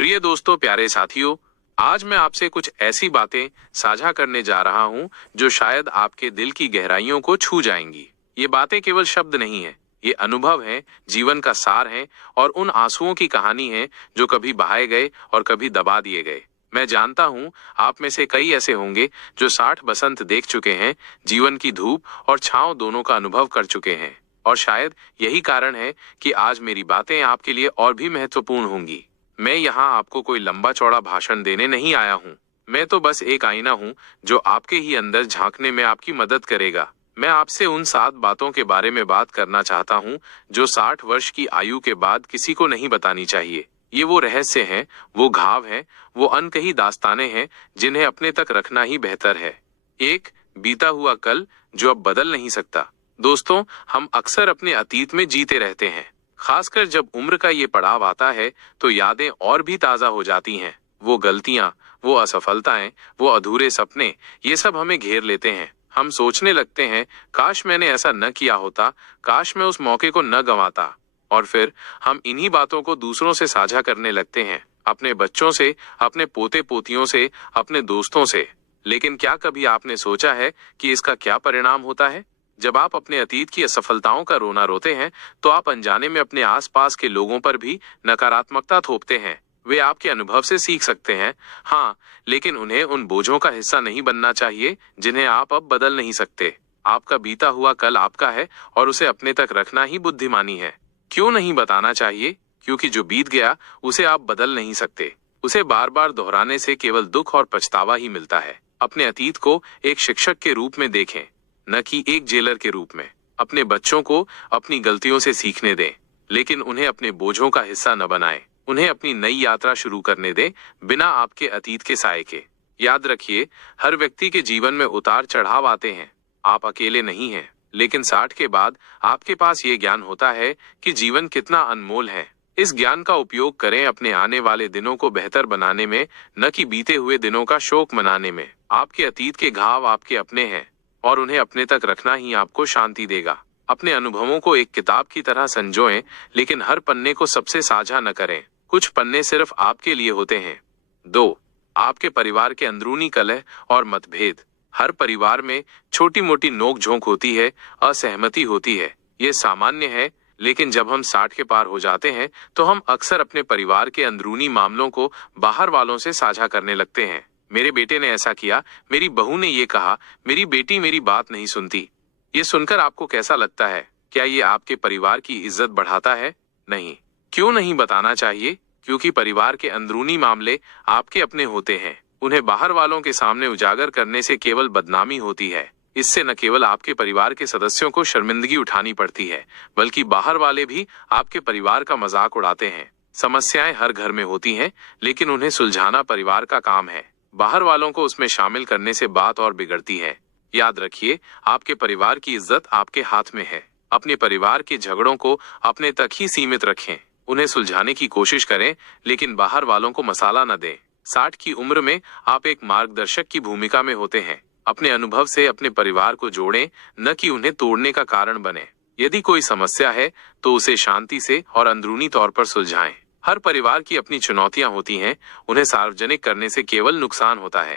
प्रिय दोस्तों, प्यारे साथियों, आज मैं आपसे कुछ ऐसी बातें साझा करने जा रहा हूं जो शायद आपके दिल की गहराइयों को छू जाएंगी। ये बातें केवल शब्द नहीं है, ये अनुभव है, जीवन का सार है और उन आंसुओं की कहानी है जो कभी बहाए गए और कभी दबा दिए गए। मैं जानता हूं आप में से कई ऐसे होंगे जो 60 बसंत देख चुके हैं, जीवन की धूप और छांव दोनों का अनुभव कर चुके हैं। और शायद यही कारण है कि आज मेरी बातें आपके लिए और भी महत्वपूर्ण होंगी। मैं यहाँ आपको कोई लंबा चौड़ा भाषण देने नहीं आया हूँ। मैं तो बस एक आईना हूँ जो आपके ही अंदर झांकने में आपकी मदद करेगा। मैं आपसे उन 7 बातों के बारे में बात करना चाहता हूँ जो 60 वर्ष की आयु के बाद किसी को नहीं बतानी चाहिए। ये वो रहस्य हैं, वो घाव हैं, वो अनकही दास्तानें हैं जिन्हें अपने तक रखना ही बेहतर है। एक, बीता हुआ कल जो अब बदल नहीं सकता। दोस्तों, हम अक्सर अपने अतीत में जीते रहते हैं। खासकर जब उम्र का ये पड़ाव आता है तो यादें और भी ताजा हो जाती हैं। वो गलतियां, वो असफलताएं, वो अधूरे सपने, ये सब हमें घेर लेते हैं। हम सोचने लगते हैं, काश मैंने ऐसा न किया होता, काश मैं उस मौके को न गंवाता। और फिर हम इन्हीं बातों को दूसरों से साझा करने लगते हैं, अपने बच्चों से, अपने पोते पोतियों से, अपने दोस्तों से। लेकिन क्या कभी आपने सोचा है कि इसका क्या परिणाम होता है? जब आप अपने अतीत की असफलताओं का रोना रोते हैं तो आप अनजाने में अपने आसपास के लोगों पर भी नकारात्मकता थोपते हैं। वे आपके अनुभव से सीख सकते हैं, हाँ, लेकिन उन्हें उन बोझों का हिस्सा नहीं बनना चाहिए जिन्हें आप अब बदल नहीं सकते। आपका बीता हुआ कल आपका है और उसे अपने तक रखना ही बुद्धिमानी है। क्यों नहीं बताना चाहिए? क्योंकि जो बीत गया उसे आप बदल नहीं सकते। उसे बार बार दोहराने से केवल दुख और पछतावा ही मिलता है। अपने अतीत को एक शिक्षक के रूप में देखें, न कि एक जेलर के रूप में। अपने बच्चों को अपनी गलतियों से सीखने दें, लेकिन उन्हें अपने बोझों का हिस्सा न बनाएं। उन्हें अपनी नई यात्रा शुरू करने दें, बिना आपके अतीत के साए के। याद रखिए, हर व्यक्ति के जीवन में उतार चढ़ाव आते हैं। आप अकेले नहीं हैं, लेकिन 60 के बाद आपके पास ये ज्ञान होता है कि जीवन कितना अनमोल है। इस ज्ञान का उपयोग करें अपने आने वाले दिनों को बेहतर बनाने में, न कि बीते हुए दिनों का शोक मनाने में। आपके अतीत के घाव आपके अपने हैं और उन्हें अपने तक रखना ही आपको शांति देगा। अपने अनुभवों को एक किताब की तरह संजोएं, लेकिन हर पन्ने को सबसे साझा न करें। कुछ पन्ने सिर्फ आपके लिए होते हैं। 2, आपके परिवार के अंदरूनी कलह और मतभेद। हर परिवार में छोटी मोटी नोक झोंक होती है, असहमति होती है। ये सामान्य है, लेकिन जब हम 60 के पार हो जाते हैं तो हम अक्सर अपने परिवार के अंदरूनी मामलों को बाहर वालों से साझा करने लगते हैं। मेरे बेटे ने ऐसा किया, मेरी बहू ने ये कहा, मेरी बेटी मेरी बात नहीं सुनती। ये सुनकर आपको कैसा लगता है? क्या ये आपके परिवार की इज्जत बढ़ाता है? नहीं। क्यों नहीं बताना चाहिए? क्योंकि परिवार के अंदरूनी मामले आपके अपने होते हैं। उन्हें बाहर वालों के सामने उजागर करने से केवल बदनामी होती है। इससे न केवल आपके परिवार के सदस्यों को शर्मिंदगी उठानी पड़ती है, बल्कि बाहर वाले भी आपके परिवार का मजाक उड़ाते हैं। समस्याएं हर घर में होती हैं, लेकिन उन्हें सुलझाना परिवार का काम है। बाहर वालों को उसमें शामिल करने से बात और बिगड़ती है। याद रखिए, आपके परिवार की इज्जत आपके हाथ में है। अपने परिवार के झगड़ों को अपने तक ही सीमित रखें। उन्हें सुलझाने की कोशिश करें, लेकिन बाहर वालों को मसाला न दें। 60 की उम्र में आप एक मार्गदर्शक की भूमिका में होते हैं। अपने अनुभव से अपने परिवार को जोड़ें, न कि उन्हें तोड़ने का कारण बने। यदि कोई समस्या है तो उसे शांति से और अंदरूनी तौर पर सुलझाएं। हर परिवार की अपनी चुनौतियां होती हैं, उन्हें सार्वजनिक करने से केवल नुकसान होता है।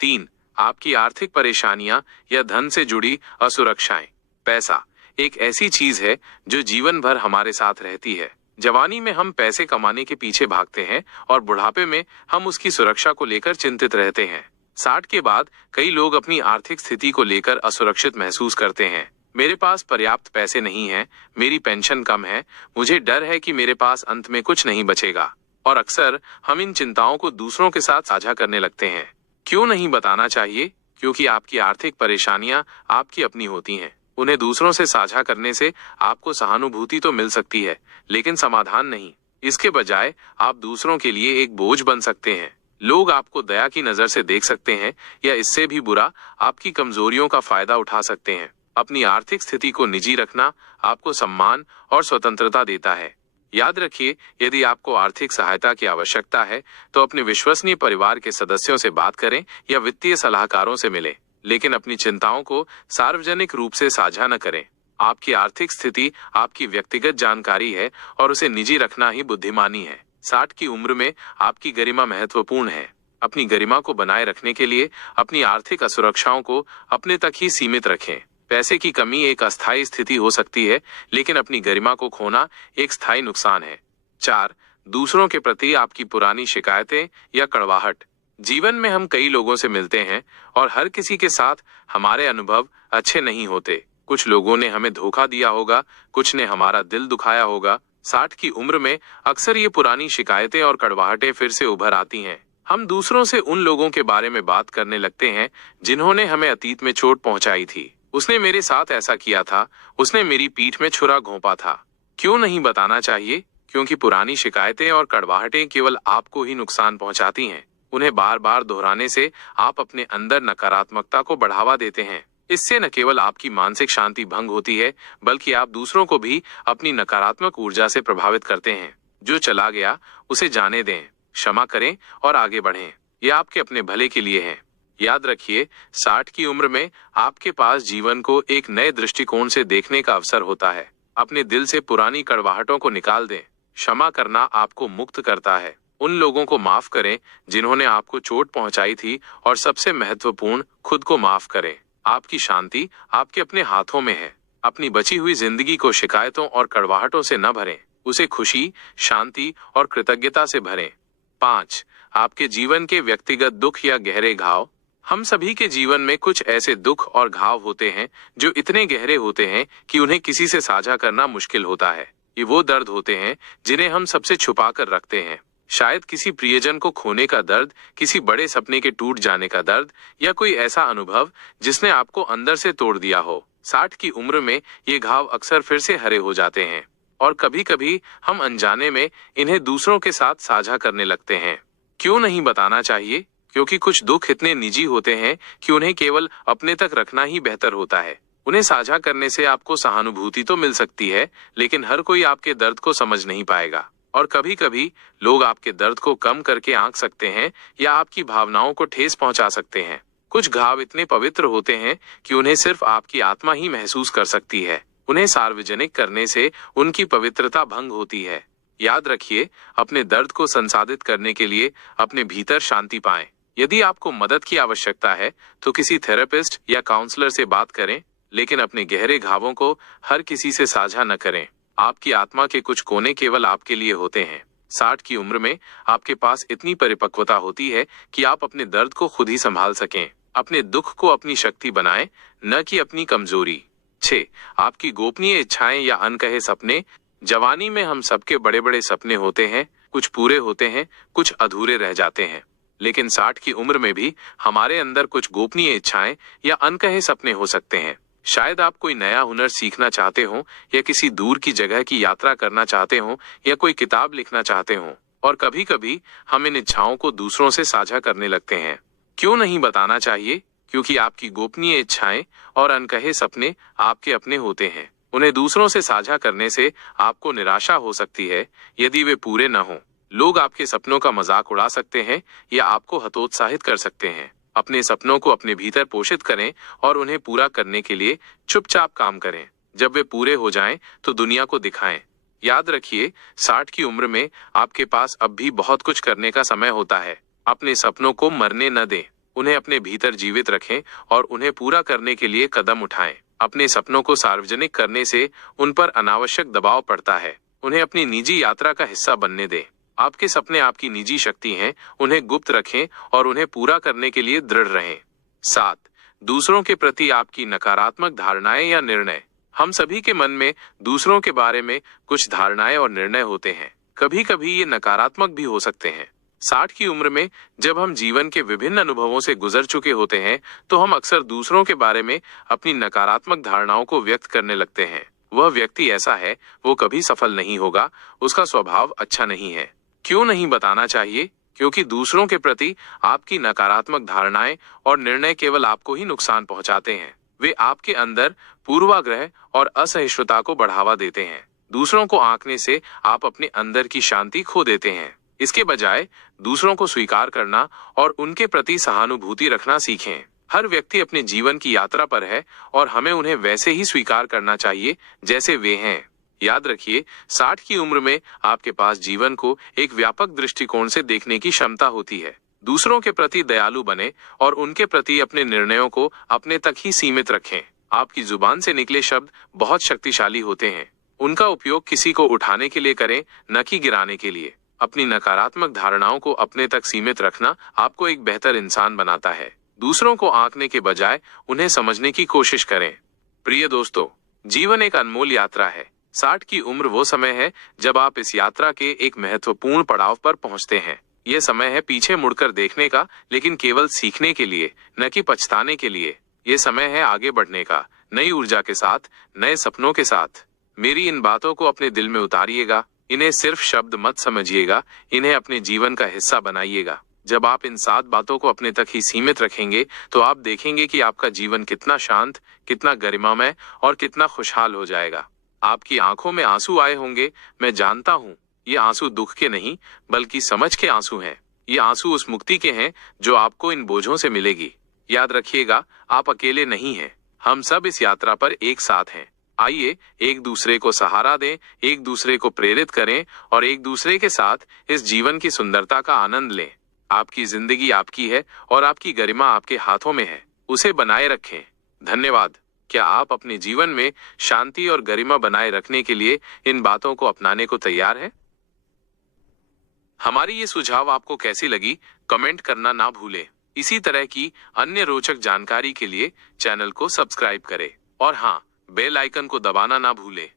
3, आपकी आर्थिक परेशानियां या धन से जुड़ी असुरक्षाएं। पैसा एक ऐसी चीज है जो जीवन भर हमारे साथ रहती है। जवानी में हम पैसे कमाने के पीछे भागते हैं और बुढ़ापे में हम उसकी सुरक्षा को लेकर चिंतित रहते हैं। 60 के बाद कई लोग अपनी आर्थिक स्थिति को लेकर असुरक्षित महसूस करते हैं। मेरे पास पर्याप्त पैसे नहीं हैं, मेरी पेंशन कम है, मुझे डर है कि मेरे पास अंत में कुछ नहीं बचेगा। और अक्सर हम इन चिंताओं को दूसरों के साथ साझा करने लगते हैं। क्यों नहीं बताना चाहिए? क्योंकि आपकी आर्थिक परेशानियां आपकी अपनी होती हैं। उन्हें दूसरों से साझा करने से आपको सहानुभूति तो मिल सकती है, लेकिन समाधान नहीं। इसके बजाय आप दूसरों के लिए एक बोझ बन सकते हैं। लोग आपको दया की नजर से देख सकते हैं, या इससे भी बुरा, आपकी कमजोरियों का फायदा उठा सकते हैं। अपनी आर्थिक स्थिति को निजी रखना आपको सम्मान और स्वतंत्रता देता है। याद रखिए, यदि आपको आर्थिक सहायता की आवश्यकता है तो अपने विश्वसनीय परिवार के सदस्यों से बात करें या वित्तीय सलाहकारों से मिलें, लेकिन अपनी चिंताओं को सार्वजनिक रूप से साझा न करें। आपकी आर्थिक स्थिति आपकी व्यक्तिगत जानकारी है और उसे निजी रखना ही बुद्धिमानी है। 60 की उम्र में आपकी गरिमा महत्वपूर्ण है। अपनी गरिमा को बनाए रखने के लिए अपनी आर्थिक असुरक्षाओं को अपने तक ही सीमित रखें। पैसे की कमी एक अस्थायी स्थिति हो सकती है, लेकिन अपनी गरिमा को खोना एक स्थायी नुकसान है। 4. दूसरों के प्रति आपकी पुरानी शिकायतें या कड़वाहट। जीवन में हम कई लोगों से मिलते हैं और हर किसी के साथ हमारे अनुभव अच्छे नहीं होते। कुछ लोगों ने हमें धोखा दिया होगा, कुछ ने हमारा दिल दुखाया होगा। 60 की उम्र में अक्सर ये पुरानी शिकायतें और कड़वाहटें फिर से उभर आती हैं। हम दूसरों से उन लोगों के बारे में बात करने लगते हैं जिन्होंने हमें अतीत में चोट पहुंचाई थी। उसने मेरे साथ ऐसा किया था, उसने मेरी पीठ में छुरा घोंपा था। क्यों नहीं बताना चाहिए? क्योंकि पुरानी शिकायतें और कड़वाहटें केवल आपको ही नुकसान पहुंचाती हैं। उन्हें बार बार दोहराने से आप अपने अंदर नकारात्मकता को बढ़ावा देते हैं। इससे न केवल आपकी मानसिक शांति भंग होती है, बल्कि आप दूसरों को भी अपनी नकारात्मक ऊर्जा से प्रभावित करते हैं। जो चला गया उसे जाने दें, क्षमा करें और आगे बढ़ें। ये आपके अपने भले के लिए है। याद रखिए, 60 की उम्र में आपके पास जीवन को एक नए दृष्टिकोण से देखने का अवसर होता है। अपने दिल से पुरानी कड़वाहटों को निकाल दें। क्षमा करना आपको मुक्त करता है। उन लोगों को माफ करें जिन्होंने आपको चोट पहुंचाई थी, और सबसे महत्वपूर्ण, खुद को माफ करें। आपकी शांति आपके अपने हाथों में है। अपनी बची हुई जिंदगी को शिकायतों और कड़वाहटों से न भरें, उसे खुशी, शांति और कृतज्ञता से भरें। 5. आपके जीवन के व्यक्तिगत दुख या गहरे घाव। हम सभी के जीवन में कुछ ऐसे दुख और घाव होते हैं जो इतने गहरे होते हैं कि उन्हें किसी से साझा करना मुश्किल होता है। ये वो दर्द होते हैं जिन्हें हम सबसे छुपा कर रखते हैं। शायद किसी प्रियजन को खोने का दर्द, किसी बड़े सपने के टूट जाने का दर्द, या कोई ऐसा अनुभव जिसने आपको अंदर से तोड़ दिया हो। 60 की उम्र में ये घाव अक्सर फिर से हरे हो जाते हैं, और कभी कभी हम अनजाने में इन्हें दूसरों के साथ साझा करने लगते हैं। क्यों नहीं बताना चाहिए? क्योंकि कुछ दुख इतने निजी होते हैं कि उन्हें केवल अपने तक रखना ही बेहतर होता है। उन्हें साझा करने से आपको सहानुभूति तो मिल सकती है, लेकिन हर कोई आपके दर्द को समझ नहीं पाएगा। और कभी कभी लोग आपके दर्द को कम करके आंक सकते हैं या आपकी भावनाओं को ठेस पहुंचा सकते हैं। कुछ घाव इतने पवित्र होते हैं कि उन्हें सिर्फ आपकी आत्मा ही महसूस कर सकती है। उन्हें सार्वजनिक करने से उनकी पवित्रता भंग होती है। याद रखिए, अपने दर्द को संसाधित करने के लिए अपने भीतर शांति पाएं। यदि आपको मदद की आवश्यकता है तो किसी थेरेपिस्ट या काउंसलर से बात करें, लेकिन अपने गहरे घावों को हर किसी से साझा न करें। आपकी आत्मा के कुछ कोने केवल आपके लिए होते हैं। 60 की उम्र में आपके पास इतनी परिपक्वता होती है कि आप अपने दर्द को खुद ही संभाल सकें। अपने दुख को अपनी शक्ति बनाएं, न कि अपनी कमजोरी। 6. आपकी गोपनीय इच्छाएं या अनकहे सपने। जवानी में हम सबके बड़े बड़े सपने होते हैं, कुछ पूरे होते हैं, कुछ अधूरे रह जाते हैं। लेकिन 60 की उम्र में भी हमारे अंदर कुछ गोपनीय इच्छाएं या अनकहे सपने हो सकते हैं। शायद आप कोई नया हुनर सीखना चाहते हो, या किसी दूर की जगह की यात्रा करना चाहते हो, या कोई किताब लिखना चाहते हो। और कभी कभी हम इन इच्छाओं को दूसरों से साझा करने लगते हैं। क्यों नहीं बताना चाहिए? क्योंकि आपकी गोपनीय इच्छाएं और अनकहे सपने आपके अपने होते हैं। उन्हें दूसरों से साझा करने से आपको निराशा हो सकती है यदि वे पूरे न हो। लोग आपके सपनों का मजाक उड़ा सकते हैं या आपको हतोत्साहित कर सकते हैं। अपने सपनों को अपने भीतर पोषित करें और उन्हें पूरा करने के लिए चुपचाप काम करें। जब वे पूरे हो जाएं तो दुनिया को दिखाएं। याद रखिए, 60 की उम्र में आपके पास अब भी बहुत कुछ करने का समय होता है। अपने सपनों को मरने न दें, उन्हें अपने भीतर जीवित रखें और उन्हें पूरा करने के लिए कदम उठाएं। अपने सपनों को सार्वजनिक करने से उन पर अनावश्यक दबाव पड़ता है। उन्हें अपनी निजी यात्रा का हिस्सा बनने दें। आपके सपने आपकी निजी शक्ति हैं, उन्हें गुप्त रखें और उन्हें पूरा करने के लिए दृढ़ रहें। 7. दूसरों के प्रति आपकी नकारात्मक धारणाएं या निर्णय। हम सभी के मन में दूसरों के बारे में कुछ धारणाएं और निर्णय होते हैं। कभी कभी ये नकारात्मक भी हो सकते हैं। 60 की उम्र में जब हम जीवन के विभिन्न अनुभवों से गुजर चुके होते हैं, तो हम अक्सर दूसरों के बारे में अपनी नकारात्मक धारणाओं को व्यक्त करने लगते हैं। वह व्यक्ति ऐसा है, वो कभी सफल नहीं होगा, उसका स्वभाव अच्छा नहीं है। क्यों नहीं बताना चाहिए? क्योंकि दूसरों के प्रति आपकी नकारात्मक धारणाएं और निर्णय केवल आपको ही नुकसान पहुंचाते हैं। वे आपके अंदर पूर्वाग्रह और असहिष्णुता को बढ़ावा देते हैं। दूसरों को आंकने से आप अपने अंदर की शांति खो देते हैं। इसके बजाय दूसरों को स्वीकार करना और उनके प्रति सहानुभूति रखना सीखें। हर व्यक्ति अपने जीवन की यात्रा पर है और हमें उन्हें वैसे ही स्वीकार करना चाहिए जैसे वे हैं। याद रखिए, 60 की उम्र में आपके पास जीवन को एक व्यापक दृष्टिकोण से देखने की क्षमता होती है। दूसरों के प्रति दयालु बने और उनके प्रति अपने निर्णयों को अपने तक ही सीमित रखें। आपकी जुबान से निकले शब्द बहुत शक्तिशाली होते हैं। उनका उपयोग किसी को उठाने के लिए करें, न कि गिराने के लिए। अपनी नकारात्मक धारणाओं को अपने तक सीमित रखना आपको एक बेहतर इंसान बनाता है। दूसरों को आंकने के बजाय उन्हें समझने की कोशिश करें। प्रिय दोस्तों, जीवन एक अनमोल यात्रा है। 60 की उम्र वो समय है जब आप इस यात्रा के एक महत्वपूर्ण पड़ाव पर पहुंचते हैं। यह समय है पीछे मुड़कर देखने का, लेकिन केवल सीखने के लिए, न कि पछताने के लिए। यह समय है आगे बढ़ने का, नई ऊर्जा के साथ, नए सपनों के साथ। मेरी इन बातों को अपने दिल में उतारिएगा। इन्हें सिर्फ शब्द मत समझिएगा, इन्हें अपने जीवन का हिस्सा बनाइएगा। जब आप इन 7 बातों को अपने तक ही सीमित रखेंगे, तो आप देखेंगे कि आपका जीवन कितना शांत, कितना गरिमामय और कितना खुशहाल हो जाएगा। आपकी आंखों में आंसू आए होंगे, मैं जानता हूँ। ये आंसू दुख के नहीं, बल्कि समझ के आंसू हैं। ये आंसू उस मुक्ति के हैं जो आपको इन बोझों से मिलेगी। याद रखिएगा, आप अकेले नहीं हैं। हम सब इस यात्रा पर एक साथ हैं। आइए एक दूसरे को सहारा दें, एक दूसरे को प्रेरित करें और एक दूसरे के साथ इस जीवन की सुंदरता का आनंद लें। आपकी जिंदगी आपकी है और आपकी गरिमा आपके हाथों में है। उसे बनाए रखें। धन्यवाद। क्या आप अपने जीवन में शांति और गरिमा बनाए रखने के लिए इन बातों को अपनाने को तैयार हैं? हमारी ये सुझाव आपको कैसी लगी, कमेंट करना ना भूलें। इसी तरह की अन्य रोचक जानकारी के लिए चैनल को सब्सक्राइब करें और हाँ, बेल आइकन को दबाना ना भूलें।